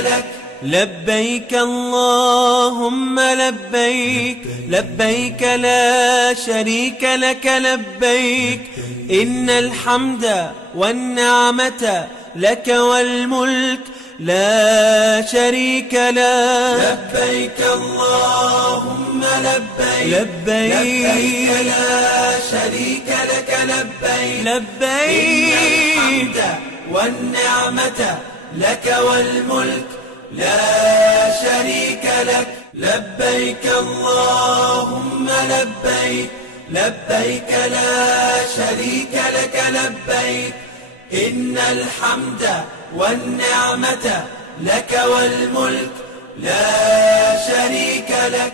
لك. لبيك اللهم لبيك، لبيك لا شريك لك لبيك، إن الحمد والنعمة لك والملك لا شريك لك. لبيك اللهم لبيك، لبيك لا شريك لك لبيك، لبيك إن الحمد والنعمة لك والملك لا شريك لك. لبيك اللهم لبيك، لبيك لا شريك لك لبيك، إن الحمد والنعمة لك والملك لا شريك لك.